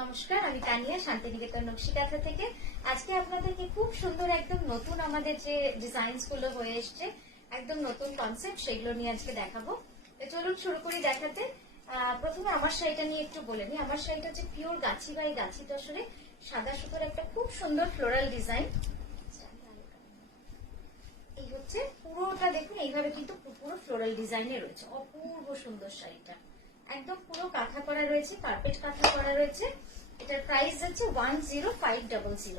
নমস্কার, আমি তানিয়া শান্তিনিকেতন নকশিকাঁথা থেকে। আজকে আপনাদেরকে খুব সুন্দর একদম নতুন আমাদের যে ডিজাইনস গুলো হয়ে এসছে, একদম নতুন কনসেপ্ট, সেগুলো নিয়ে আজকে দেখাবো। তো চলুন শুরু করি দেখাতে। প্রথমে আমার শাড়িটা নিয়ে একটু বলে নিই। আমার শাড়িটা হচ্ছে পিওর গাছি বাই গাছি তসরে সাদা সুতোর একটা খুব সুন্দর ফ্লোরাল ডিজাইন। এই হচ্ছে পুরোটা, দেখুন এইভাবে কিন্তু পুরো ফ্লোরাল ডিজাইনে রয়েছে। অপূর্ব সুন্দর শাড়িটা, একদম পুরো কাঁথা করা রয়েছে, কার্পেট কাঁথা করা রয়েছে। এটার প্রাইস যাচ্ছে 10500, 10980।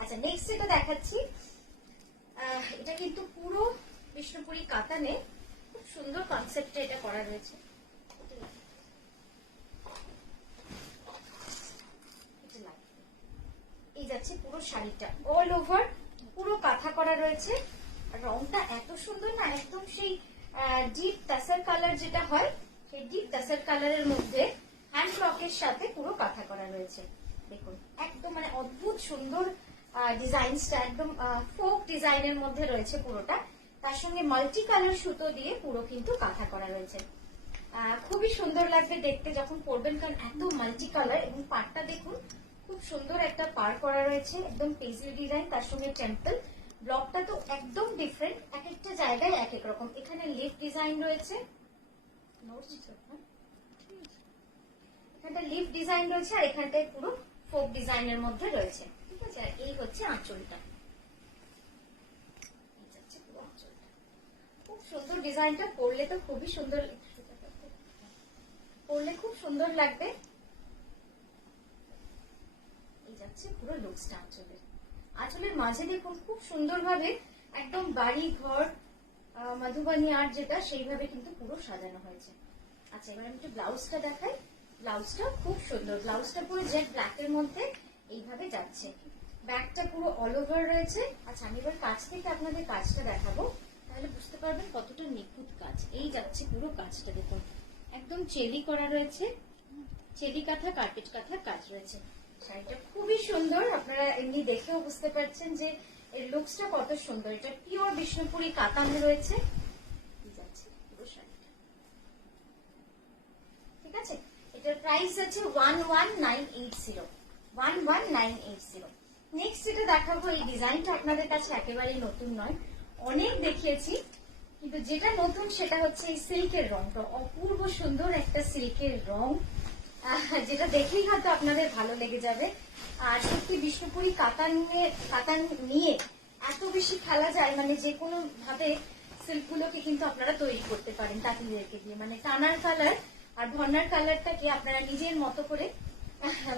আচ্ছা, নেক্সট যেটা দেখাচ্ছি, এটা কিন্তু পুরো বিষ্ণুপুরি কাতানে খুব সুন্দর কনসেপ্টে এটা করা রয়েছে। এই যাচ্ছে পুরো শাড়িটা অল ওভার পুরো কাঁথা করা রয়েছে। রংটা এত সুন্দর না, একদম সেই ডিপ টাসার কালার যেটা হয়, সেই ডিপ টাসার কালারের মধ্যে হ্যান্ড ওয়ার্কের সাথে পুরো কাঁথা করা রয়েছে। দেখুন একদম মানে অদ্ভুত সুন্দর ডিজাইনসটা, একদম ফোক ডিজাইনের মধ্যে রয়েছে পুরোটা। তার সঙ্গে মাল্টি কালার সুতো দিয়ে পুরো কিন্তু কাঁথা করা রয়েছে। খুবই সুন্দর লাগবে দেখতে যখন পরবেন, কারণ এত মাল্টি কালার। এবং পাড়টা দেখুন, খুব সুন্দর একটা পাড় করা রয়েছে, একদম পেজলি ডিজাইন, তার সঙ্গে টেম্পল। ব্লকটা তো একদম ডিফারেন্ট, এক একটা জায়গায় এক এক রকম। এখানে লিফ ডিজাইন রয়েছে, এখানটা লিফ ডিজাইন রয়েছে, আর এখানটায় পুরো ফোক ডিজাইনের মধ্যে রয়েছে। ঠিক আছে, আর এই হচ্ছে আঁচলটা। খুব সুন্দর ডিজাইনটা, পরলে তো খুবই সুন্দর, পরলে খুব সুন্দর লাগবে। এই যাচ্ছে পুরো লুকসটা আঁচলের। আঁচলের মাঝে দেখুন খুব সুন্দরভাবে একদম বাড়ি ঘর মধুবনী আর্ট যেটা, সেইভাবে কিন্তু পুরো সাজানো হয়েছে। আচ্ছা, এবার আমি একটু ব্লাউজটা দেখাই। ব্লাউজটা খুব সুন্দর, ব্লাউজটা পুরো জেড ব্ল্যাক এর মধ্যে এইভাবে যাচ্ছে। ব্যাকটা পুরো অল ওভার রয়েছে। আচ্ছা, আমি এবার কাছ থেকে আপনাদের কাজটা দেখাবো, তাহলে বুঝতে পারবেন কতটা নিখুঁত কাজ। এই যাচ্ছে পুরো কাজটা, দেখুন একদম চেলি করা রয়েছে, চেলি কাঁথা কার্পেট কাঁথার কাজ রয়েছে। শাড়িটা খুবই সুন্দর, আপনারা এমনি দেখেও বুঝতে পারছেন যে এর লুকসটা কত সুন্দর। এটা পিওর বিষ্ণুপুরি কাতানে রয়েছে। ঠিক আছে, এটার প্রাইস আছে 11980। নেক্সট যেটা দেখাবো, এই ডিজাইনটা আপনাদের কাছে একেবারেই নতুন নয়, অনেক দেখিয়েছি, কিন্তু যেটা নতুন সেটা হচ্ছে এই সিল্কের রংটা। অপূর্ব সুন্দর একটা সিল্কের রং, যেটা দেখেই হয়তো আপনাদের ভালো লেগে যাবে। আর সত্যি বিষ্ণুপুরি কাতান নিয়ে এত বেশি খেলা যায়, মানে যে কোনো ভাবে সিল্কগুলোকে কিন্তু আপনারা তৈরি করতে পারেন তাঁতিদেরকে দিয়ে। মানে টানার কালার আর ভর্নার কালারটাকে আপনারা নিজের মতো করে,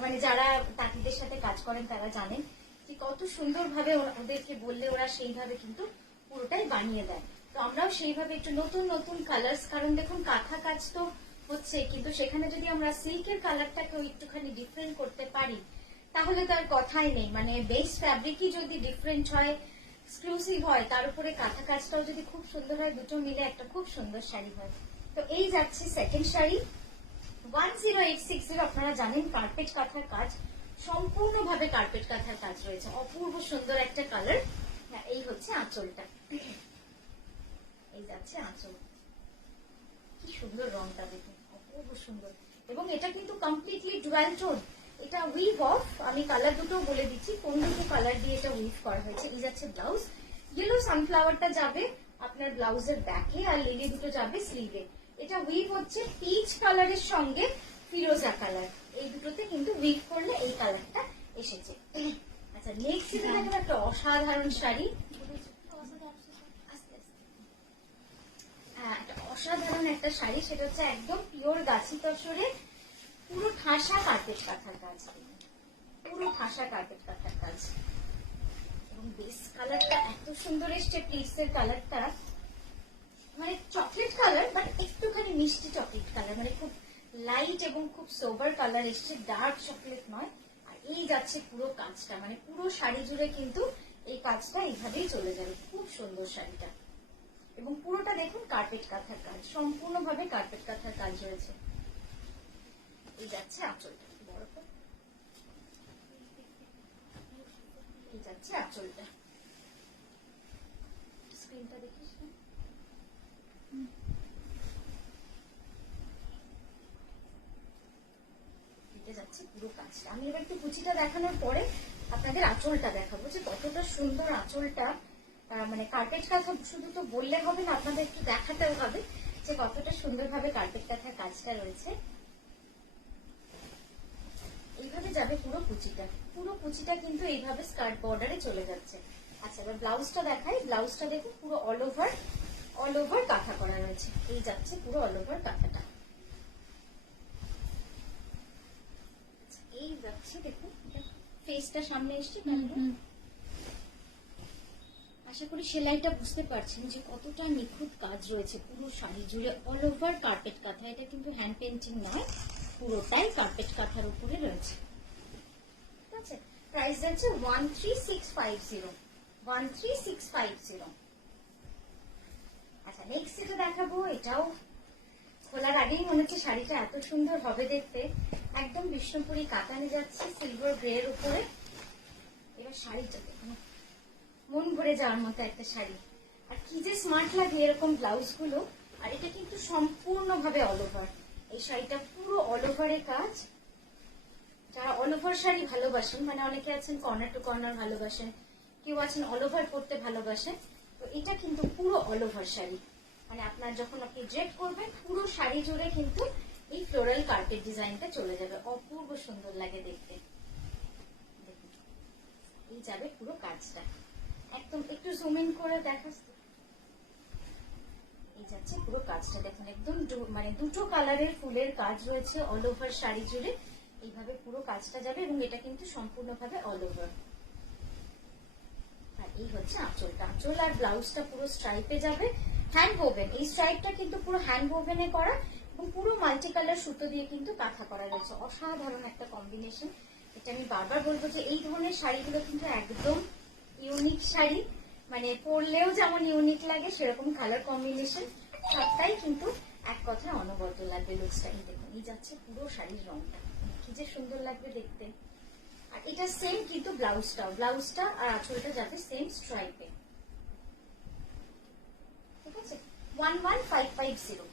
মানে যারা তাঁতিদের সাথে কাজ করেন তারা জানেন যে কত সুন্দরভাবে ওদেরকে বললে ওরা সেইভাবে কিন্তু পুরোটাই বানিয়ে দেয়। তো আমরাও সেইভাবে একটু নতুন নতুন কালার্স, কারণ দেখুন কাঁথা কাজ তো হচ্ছে, কিন্তু সেখানে যদি আমরা সিল্কের কালারটাকে একটুখানি ডিফারেন্ট করতে পারি, তাহলে তার কথাই নেই। মানে বেস ফ্যাব্রিকই যদি ডিফারেন্ট হয়, এক্সক্লুসিভ হয়, তার উপরে কাঁথা কাজটাও যদি খুব সুন্দর হয়, দুটো মিলে একটা খুব সুন্দর শাড়ি হয়। তো এই যাচ্ছে সেকেন্ড শাড়ি 10860। আপনারা জানেন কার্পেট কাঁথার কাজ, সম্পূর্ণভাবে কার্পেট কাঁথার কাজ রয়েছে। অপূর্ব সুন্দর একটা কালার। এই হচ্ছে আঁচলটা, এই যাচ্ছে আঁচল। কি সুন্দর রংটা দেখুন, অপূর্ব সুন্দর। এবং এটা কিন্তু কমপ্লিটলি ডুয়াল টোন। এটা উইভ অফ, আমি কালার দুটো বলে দিচ্ছি কোন দুটো কালার দিয়ে এটা উইভ করা হয়েছে। এই যাচ্ছে ব্লাউজ, ইয়েলো সানফ্লাওয়ারটা যাবে আপনার ব্লাউজের ব্যাকে, আর লিলি দুটো যাবে স্লিভে। এটা উইভ হচ্ছে পিচ কালারের সঙ্গে ফিরোজা কালার, এই দুটোতে কিন্তু উইভ করলে এই কালারটা এসেছে। আচ্ছা, নেক্সট যেটা দেখেন একটা অসাধারণ শাড়ি, একটা অসাধারণ একটা শাড়ি, সেটা হচ্ছে একদম পিওর গাছি তসরে পুরো ঠাসা কার্পেট কাঁথার কাজ, পুরো ঠাসা কার্পেট কাঁথার কাজ। এবং বেস কালারটা এত সুন্দর এসছে, প্লিটসের কালারটা মানে চকলেট কালার, বাট একটুখানি মিষ্টি চকলেট কালার, মানে খুব লাইট এবং খুব সোবার কালার এসছে, ডার্ক চকলেট নয়। আর এই যাচ্ছে পুরো কাজটা, মানে পুরো শাড়ি জুড়ে কিন্তু এই কাজটা এইভাবেই চলে যাবে। খুব সুন্দর শাড়িটা, এবং পুরোটা দেখুন কার্পেট কাঁথার কাজ, সম্পূর্ণভাবে কার্পেট কাঁথার কাজ রয়েছে। এই যাচ্ছে আঁচলটা, বড় করে এই যাচ্ছে আঁচলটা। স্ক্রিনটা দেখিস, যাচ্ছে পুরো কাজটা। আমি এবার একটু কুচিটা দেখানোর পরে আপনাদের আঁচলটা দেখাবো যে কতটা সুন্দর আঁচলটা। মানে কার্পেট কাঁথা শুধু তো বললে হবে না, আপনাদের একটু দেখাতেও হবে যে কতটা সুন্দরভাবে কার্পেট কাঁথার কাজটা রয়েছে। এইভাবে যাবে পুরো কুচিটা কিন্তু এইভাবে স্কার্ট বর্ডারে চলে যাচ্ছে। আচ্ছা, এবার ব্লাউজটা দেখাই। ব্লাউজটা দেখুন পুরো অল ওভার কাঁথা করা রয়েছে। এই যাচ্ছে পুরো অল ওভার কাঁথাটা। এই যাচ্ছে, দেখুন ফেসটা সামনে এসছে। আশা করি সেলাইটা বুঝতে পারছেন যে কতটা নিখুঁত কাজ রয়েছে পুরো শাড়ি জুড়ে অল ওভার কার্পেট কাঁথা। এটা কিন্তু হ্যান্ড পেন্টিং নয়, পুরোটাই কার্পেট কাঁথার উপরে রয়েছে। ঠিক আছে, প্রাইস যাচ্ছে 13650। 13650। আচ্ছা, নেক্সট যেটা দেখাবো, এটাও খোলার আগেই মনে হচ্ছে শাড়িটা এত সুন্দর হবে দেখতে। একদম বিষ্ণুপুরি কাতানে যাচ্ছে সিলভার গ্রে এর উপরে। এবার শাড়িটা দেখুন, মন ভরে যাওয়ার মতো একটা শাড়ি। আর কি যে স্মার্ট লাগে এরকম ব্লাউজ গুলো। আর এটা কিন্তু সম্পূর্ণভাবে অল ওভার। এই শাড়িটা পুরো অল ওভারের কাজ। যারা অল ওভার শাড়ি ভালোবাসেন, মানে অনেকে আছেন কর্নার টু কর্নার ভালোবাসেন, কেউ আছেন অল ওভার পরতে ভালোবাসেন, তো এটা কিন্তু পুরো অল ওভার শাড়ি। মানে আপনার যখন আপনি ড্রেপ করবেন পুরো শাড়ি জুড়ে কিন্তু এই ফ্লোরাল কার্পেট ডিজাইনটা চলে যাবে। অপূর্ব সুন্দর লাগে দেখতে। দেখুন এই যাবে পুরো কাজটা। একদম একটু জুম ইন করে দেখাস। এই যাচ্ছে পুরো কাজটা দেখুন, একদম মানে দুটো কালারের ফুলের কাজ রয়েছে অল ওভার শাড়ি জুড়ে। এইভাবে পুরো কাজটা যাবে এবং এটা কিন্তু সম্পূর্ণভাবে অল ওভার। আর এই হচ্ছে আঁচলটা। আঁচল আর ব্লাউজটা পুরো স্ট্রাইপে যাবে, হ্যান্ড ওভেন। এই স্ট্রাইপটা কিন্তু পুরো হ্যান্ড ওভেনে করা এবং পুরো মাল্টি কালার সুতো দিয়ে কিন্তু কাঁথা করা রয়েছে। অসাধারণ একটা কম্বিনেশন। এটা আমি বারবার বলবো যে এই ধরনের শাড়িগুলো কিন্তু একদম ইউনিক শাড়ি। মানে পরলেও যেমন ইউনিক লাগে সেরকম কালার কম্বিনেশন সবটাই কিন্তু এক কথায় অনবদ্য লাগবে লুকসটা। এই দেখুন এই যাচ্ছে পুরো শাড়ির রংটা, কি যে সুন্দর লাগবে দেখতে। আর এটা সেম কিন্তু ব্লাউজটা আর আঁচলটা যাবে সেম স্ট্রাইপে। ঠিক আছে, 11550।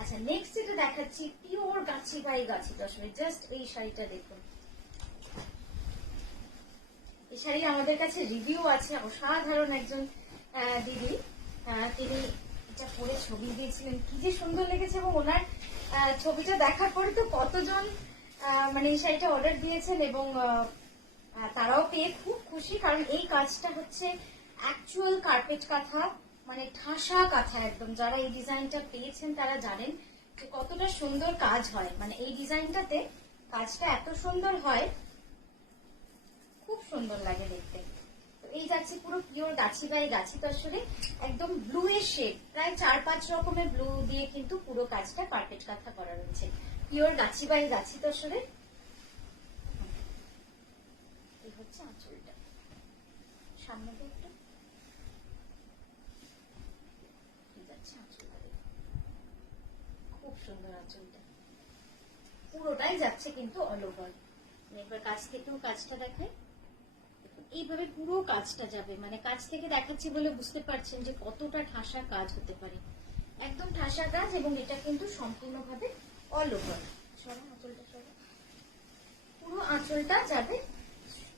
আচ্ছা, নেক্সট যেটা দেখাচ্ছি pure Gachhi by Gachhi Dashami. Just এই শাড়িটা দেখুন। এই শাড়ি আমাদের কাছে রিভিউ আছে। অসাধারণ একজন দিদি, তিনি এটা পরে ছবি দিয়েছিলেন, কি যে সুন্দর লেগেছে। এবং ওনার ছবিটা দেখার পরে তো কতজন মানে এই শাড়িটা অর্ডার দিয়েছেন এবং তারাও পেয়ে খুব খুশি। কারণ এই কাজটা হচ্ছে অ্যাকচুয়াল কার্পেট কাঁথা, মানে ঠাসা কাঁথা একদম। যারা এই ডিজাইনটা পেয়েছেন তারা জানেন যে কতটা সুন্দর কাজ হয়। মানে এই ডিজাইনটাতে কাজটা এত সুন্দর হয়, খুব সুন্দর লাগে দেখতে। তো এই যাচ্ছে পুরো পিওর গাছি বাই গাছি তসরে, একদম ব্লু এর শেড। প্রায় 4-5 রকমের ব্লু দিয়ে কিন্তু পুরো কাজটা কার্পেট কাঁথা করা রয়েছে। পিওর গাছি বাই গাছি তসরে। এই হচ্ছে আঁচলটা, সামনে একটু যাচ্ছে আঁচলটা, খুব সুন্দর আঁচলটা। পুরোটাই যাচ্ছে কিন্তু অল ওভার। এবার কাছ থেকেও কাজটা দেখায়। এইভাবে পুরো কাজটা যাবে, মানে কাজ থেকে দেখাচ্ছি বলে বুঝতে পারছেন যে কতটা ঠাসা কাজ হতে পারে। একদম ঠাসা কাজ এবং এটা কিন্তু সম্পূর্ণভাবে অল ওভার। পুরো আঁচলটা যাবে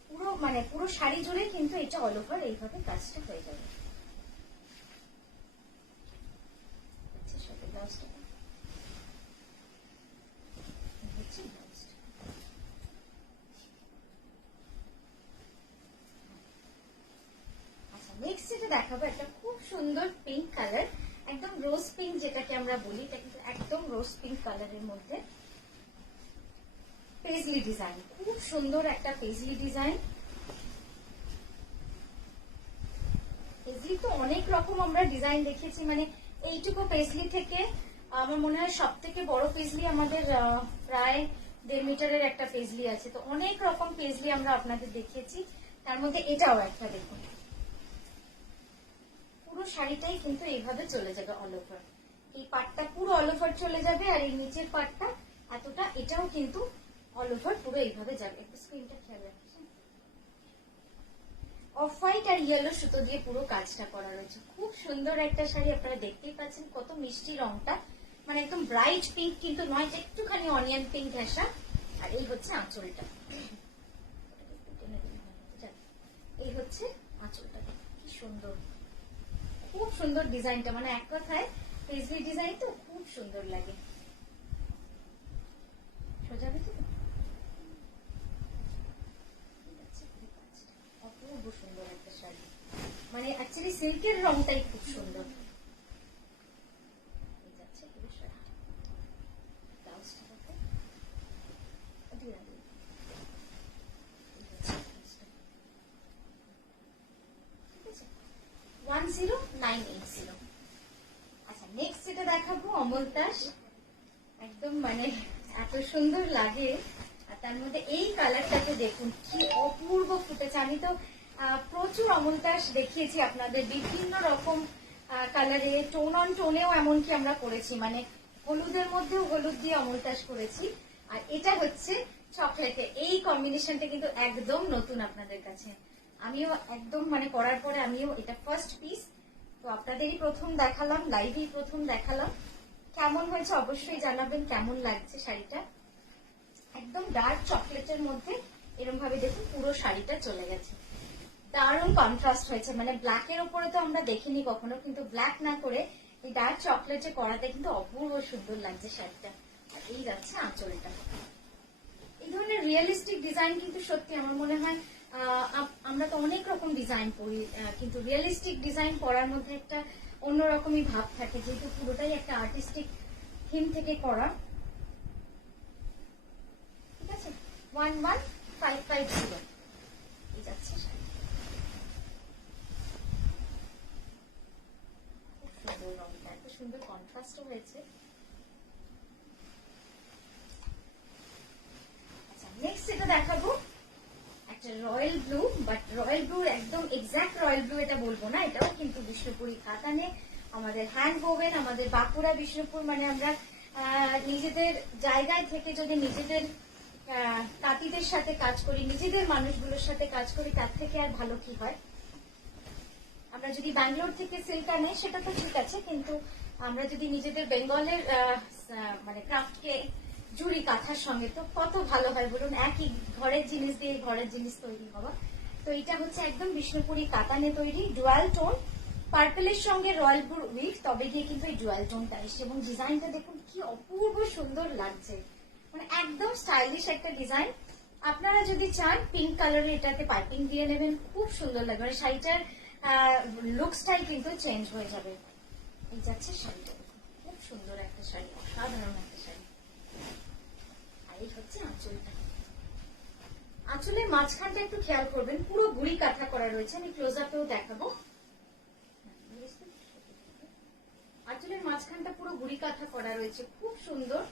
পুরো, মানে পুরো শাড়ি জুড়ে কিন্তু এটা অল ওভার এইভাবে কাজটা হয়ে যাবে। নেক্সট যেটা দেখাবো একটা খুব সুন্দর পিঙ্ক কালার, একদম রোজ পিঙ্ক যেটাকে আমরা বলি, এটা কিন্তু একদম রোজ পিঙ্ক কালারের মধ্যে পেজলি ডিজাইন। খুব সুন্দর একটা পেজলি ডিজাইন। পেজলি তো অনেক রকম আমরা ডিজাইন দেখেছি, মানে এইটুকু পেজলি থেকে আমার মনে হয় সব থেকে বড় পেজলি আমাদের প্রায় 1.5 মিটারের একটা পেজলি আছে। তো অনেক রকম পেজলি আমরা আপনাদের দেখিয়েছি, তার মধ্যে এটাও একটা দেখুন। পুরো শাড়িটাই কিন্তু এইভাবে চলে যাবে অল ওভার। এই পাটটা পুরো অল ওভার চলে যাবে আর এই নিচের পাটটা এতটা, এটাও কিন্তু অল ওভার পুরো এইভাবে যাবে। একটু স্ক্রিনটা খেয়াল রাখছেন। অফ হোয়াইট আর ইয়েলো সুতো দিয়ে পুরো কাজটা করা রয়েছে। খুব সুন্দর একটা শাড়ি, আপনারা দেখতেই পাচ্ছেন কত মিষ্টি রংটা। মানে একদম ব্রাইট পিঙ্ক কিন্তু নয়, একটুখানি অনিয়ন পিঙ্ক ঘেঁষা। আর এই হচ্ছে আঁচলটা, এই হচ্ছে আঁচলটা, কি সুন্দর, খুব সুন্দর ডিজাইনটা, মানে এক কথায় পেজলি ডিজাইন তো খুব সুন্দর লাগে। সোজা দেখি তো, অপূর্ব সুন্দর একটা শাড়ি, মানে অ্যাকচুয়ালি সিল্কের রংটাই খুব সুন্দর। আচ্ছা নেক্সট যেটা দেখাবো অমলতাস, একদম মানে এত সুন্দর লাগে, আর তার মধ্যে এই কালারটাকে দেখুন কি অপূর্ব ফুটেছে। আমি তো প্রচুর অমলতাস দেখিয়েছি আপনাদের বিভিন্ন রকম কালারে, টোন অন টোনেও এমনকি আমরা করেছি, মানে হলুদের মধ্যেও হলুদ দিয়ে অমলতাস করেছি, আর এটা হচ্ছে চকলেটে। এই কম্বিনেশনটা কিন্তু একদম নতুন আপনাদের কাছে, আমিও একদম মানে করার পরে আমিও এটা ফার্স্ট পিস, তো আপনাদেরই প্রথম দেখালাম, লাইভেই প্রথম দেখালাম। কেমন হয়েছে অবশ্যই জানাবেন, কেমন লাগছে শাড়িটা। একদম ডার্ক চকলেটের মধ্যে এরকম ভাবে দেখুন পুরো শাড়িটা চলে গেছে, দারুণ কন্ট্রাস্ট হয়েছে, মানে ব্ল্যাকের উপরে তো আমরা দেখিনি কখনো, কিন্তু ব্ল্যাক না করে এই ডার্ক চকলেটে করাতে কিন্তু অপূর্ব সুন্দর লাগছে শাড়িটা। আর এই যাচ্ছে আঁচলটা। এই ধরনের রিয়েলিস্টিক ডিজাইন কিন্তু সত্যি আমার মনে হয় আমরা তো অনেক রকম ডিজাইন করি, কিন্তু রিয়েলিস্টিক ডিজাইন করার মধ্যে একটা অন্যরকমই ভাব থাকে, যেহেতু পুরোটাই একটা আর্টিস্টিক থিম থেকে করা। ঠিক আছে, 11550 এই যাচ্ছে শাড়ি, খুব সুন্দর রংটা, এত সুন্দর কন্ট্রাস্টও হয়েছে। আচ্ছা নেক্সট এটা দেখাবো একটা royal blue, but royal blue একদম এক্সাক্ট রয়্যাল ব্লু এটা বলবো না, এটাও কিন্তু বিষ্ণুপুরি কাতানে আমাদের হ্যান্ড ওভেন, আমাদের বাঁকুড়া বিষ্ণুপুর, মানে আমরা নিজেদের জায়গায় থেকে যদি নিজেদের তাঁতিদের সাথে কাজ করি, নিজেদের মানুষগুলোর সাথে কাজ করি, তার থেকে আর ভালো কি হয়। আমরা যদি ব্যাঙ্গালোর থেকে সিল্ক আনি সেটা তো ঠিক আছে, কিন্তু আমরা যদি নিজেদের বেঙ্গলের মানে ক্রাফটকে জুড়ি কাঁথার সঙ্গে, তো কত ভালো হয় বলুন, একই ঘরের জিনিস দিয়ে ঘরের জিনিস তৈরি হওয়া। তো এটা হচ্ছে একদম বিষ্ণুপুরি কাতানে তৈরি, ডুয়াল টোন, পার্পেলের সঙ্গে রয়্যাল ব্লু উইথ, তবে গিয়ে কিন্তু এই ডুয়াল টোনটা এসছে, এবং ডিজাইনটা দেখুন কি অপূর্ব সুন্দর লাগছে, মানে একদম স্টাইলিশ একটা ডিজাইন। আপনারা যদি চান পিঙ্ক কালারের এটাতে পাইপিং দিয়ে নেবেন, খুব সুন্দর লাগবে, মানে শাড়িটার লুকসটাই কিন্তু চেঞ্জ হয়ে যাবে। এই যাচ্ছে শাড়িটা, খুব সুন্দর একটা শাড়ি, অসাধারণ একটা শাড়ি। আর এই হচ্ছে আঁচলটা, আঁচলের মাঝখানটা একটু খেয়াল করবেন, পুরো গুড়ি কাঁথা করা রয়েছে, আমি ক্লোজ আপেও দেখাবো। আঁচলের মাঝখানটা পুরো গুড়ি কাঁথা করা রয়েছে, খুব সুন্দর।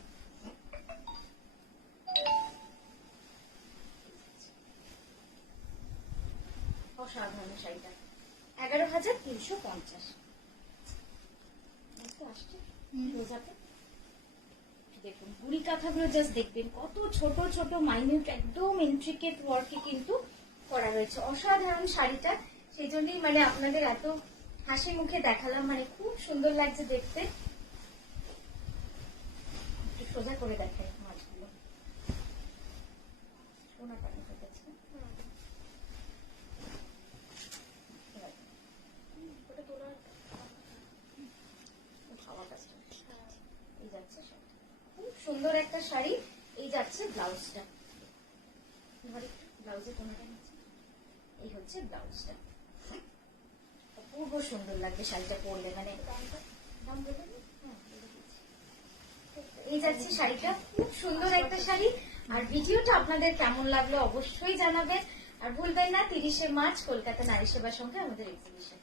অসাধারণ শাড়িটা, 11,350। দেখুন গুড়ি কাঁথাগুলো জাস্ট দেখবেন, কত ছোট ছোট মাইনিউট একদম ইন্ট্রিকেট ওয়ার্কে কিন্তু করা রয়েছে, অসাধারণ শাড়িটা। সেই জন্যই মানে আপনাদের এত হাসি মুখে দেখালাম, মানে খুব সুন্দর লাগছে দেখতে। একটু সোজা করে দেখাই মাছগুলো, সোনা পানি হয়েছে, ওটা তোলার খাওয়া কাজটা। এই যাচ্ছে খুব সুন্দর একটা শাড়ি, এই যাচ্ছে ব্লাউজটা, ব্লাউজের কোনাটা এই হচ্ছে ব্লাউজটা, অপূর্ব সুন্দর লাগবে শাড়িটা পরলে, মানে দাম বলবেন। এই যাচ্ছে শাড়িটা, খুব সুন্দর একটা শাড়ি। আর ভিডিওটা আপনাদের কেমন লাগলো অবশ্যই জানাবেন, আর ভুলবেন না 30শে মার্চ কলকাতা নারী সেবা সংঘে আমাদের এক্সিবিশন।